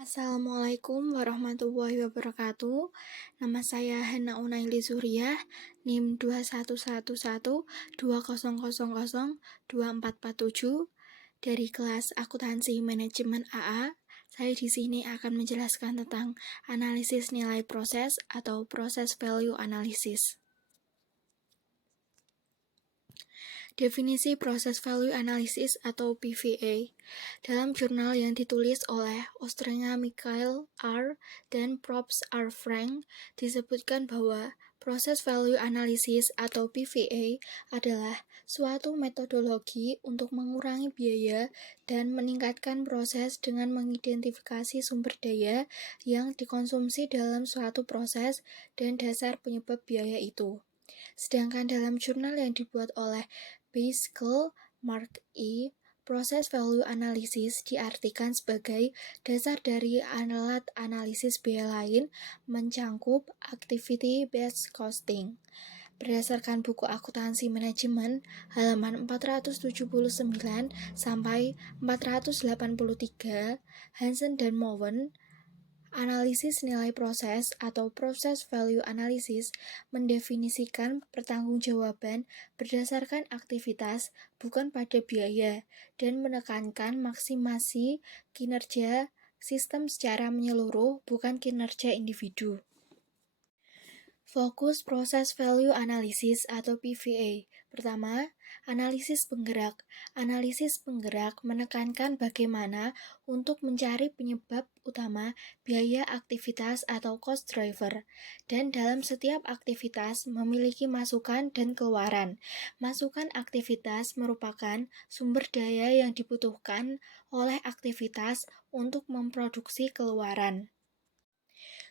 Assalamualaikum warahmatullahi wabarakatuh. Nama saya Hana Unaili Zuriyah, NIM 211120002447 dari kelas Akuntansi Manajemen AA. Saya di sini akan menjelaskan tentang analisis nilai proses atau proses value analysis. Definisi proses value analysis atau PVA dalam jurnal yang ditulis oleh Ostrenga Michael R. dan Probst R. Frank disebutkan bahwa proses value analysis atau PVA adalah suatu metodologi untuk mengurangi biaya dan meningkatkan proses dengan mengidentifikasi sumber daya yang dikonsumsi dalam suatu proses dan dasar penyebab biaya itu. Sedangkan dalam jurnal yang dibuat oleh Beiskel, Mark E., proses value analysis diartikan sebagai dasar dari alat analisis biaya lain mencangkup activity-based costing. Berdasarkan buku Akuntansi Manajemen halaman 479 sampai 483, Hansen dan Mowen, analisis nilai proses atau proses value analysis mendefinisikan pertanggungjawaban berdasarkan aktivitas bukan pada biaya dan menekankan maksimasi kinerja sistem secara menyeluruh bukan kinerja individu. Fokus proses value analysis atau PVA. Pertama, analisis penggerak. Analisis penggerak menekankan bagaimana untuk mencari penyebab utama biaya aktivitas atau cost driver, dan dalam setiap aktivitas memiliki masukan dan keluaran. Masukan aktivitas merupakan sumber daya yang dibutuhkan oleh aktivitas untuk memproduksi keluaran.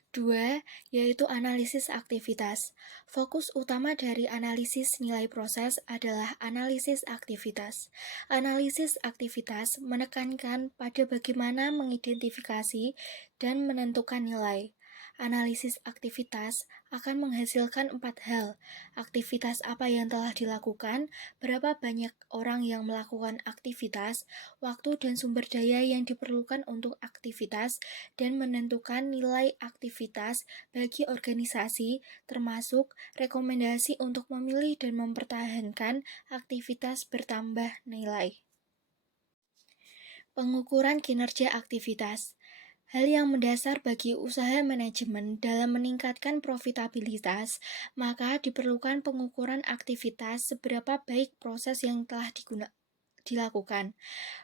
2. Yaitu analisis aktivitas. Fokus utama dari analisis nilai proses adalah analisis aktivitas. Analisis aktivitas menekankan pada bagaimana mengidentifikasi dan menentukan nilai. Analisis aktivitas akan menghasilkan 4 hal. Aktivitas apa yang telah dilakukan, berapa banyak orang yang melakukan aktivitas, waktu dan sumber daya yang diperlukan untuk aktivitas, dan menentukan nilai aktivitas bagi organisasi, termasuk rekomendasi untuk memilih dan mempertahankan aktivitas bertambah nilai. Pengukuran kinerja aktivitas. Hal yang mendasar bagi usaha manajemen dalam meningkatkan profitabilitas, maka diperlukan pengukuran aktivitas seberapa baik proses yang telah dilakukan.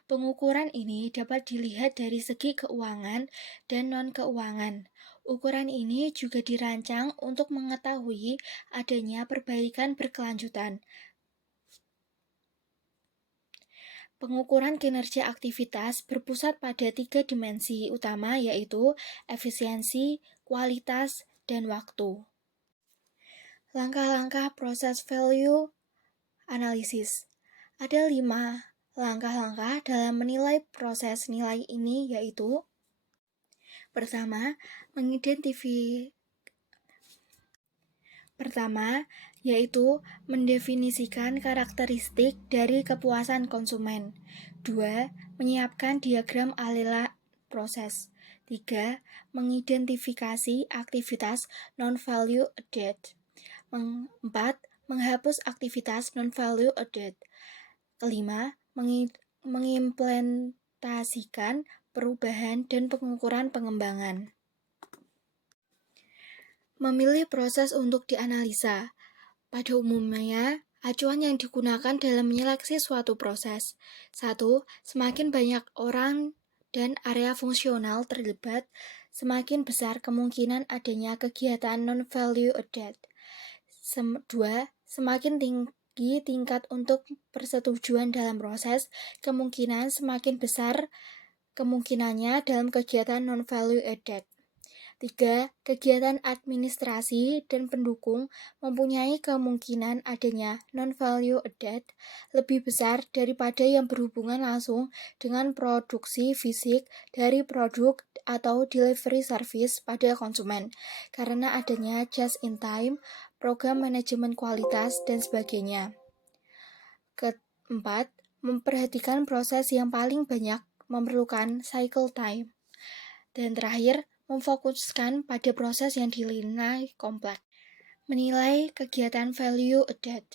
Pengukuran ini dapat dilihat dari segi keuangan dan non-keuangan. Ukuran ini juga dirancang untuk mengetahui adanya perbaikan berkelanjutan. Pengukuran kinerja aktivitas berpusat pada 3 dimensi utama, yaitu efisiensi, kualitas, dan waktu. Langkah-langkah proses value analysis. Ada 5 langkah-langkah dalam menilai proses nilai ini, yaitu Pertama, mendefinisikan karakteristik dari kepuasan konsumen. 2. Menyiapkan diagram alila proses. 3. Mengidentifikasi aktivitas non-value added. 4. Menghapus aktivitas non-value added. 5. Mengimplementasikan perubahan dan pengukuran pengembangan. Memilih proses untuk dianalisa. Pada umumnya, acuan yang digunakan dalam menyeleksi suatu proses. 1. Semakin banyak orang dan area fungsional terlibat, semakin besar kemungkinan adanya kegiatan non-value added. 2. Semakin tinggi tingkat untuk persetujuan dalam proses, kemungkinan semakin besar kemungkinannya dalam kegiatan non-value added. 3. Kegiatan administrasi dan pendukung mempunyai kemungkinan adanya non-value added lebih besar daripada yang berhubungan langsung dengan produksi fisik dari produk atau delivery service pada konsumen, karena adanya just-in-time, program manajemen kualitas, dan sebagainya. Keempat, memperhatikan proses yang paling banyak memerlukan cycle time. Dan terakhir, memfokuskan pada proses yang dinilai kompleks. Menilai kegiatan value added.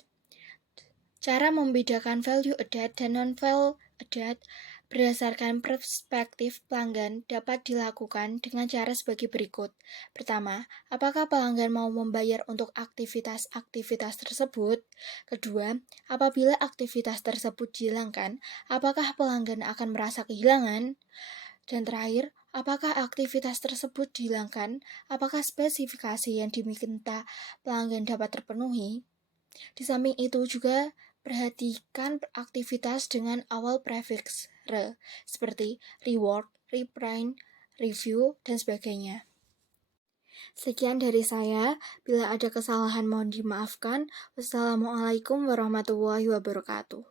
Cara membedakan value added dan non-value added berdasarkan perspektif pelanggan dapat dilakukan dengan cara sebagai berikut. Pertama, apakah pelanggan mau membayar untuk aktivitas-aktivitas tersebut? Kedua, apabila aktivitas tersebut dihilangkan, apakah pelanggan akan merasa kehilangan? Dan terakhir, apakah aktivitas tersebut dihilangkan? Apakah spesifikasi yang diminta pelanggan dapat terpenuhi? Di samping itu juga perhatikan aktivitas dengan awal prefiks re, seperti reward, reprint, review, dan sebagainya. Sekian dari saya. Bila ada kesalahan mohon dimaafkan. Wassalamualaikum warahmatullahi wabarakatuh.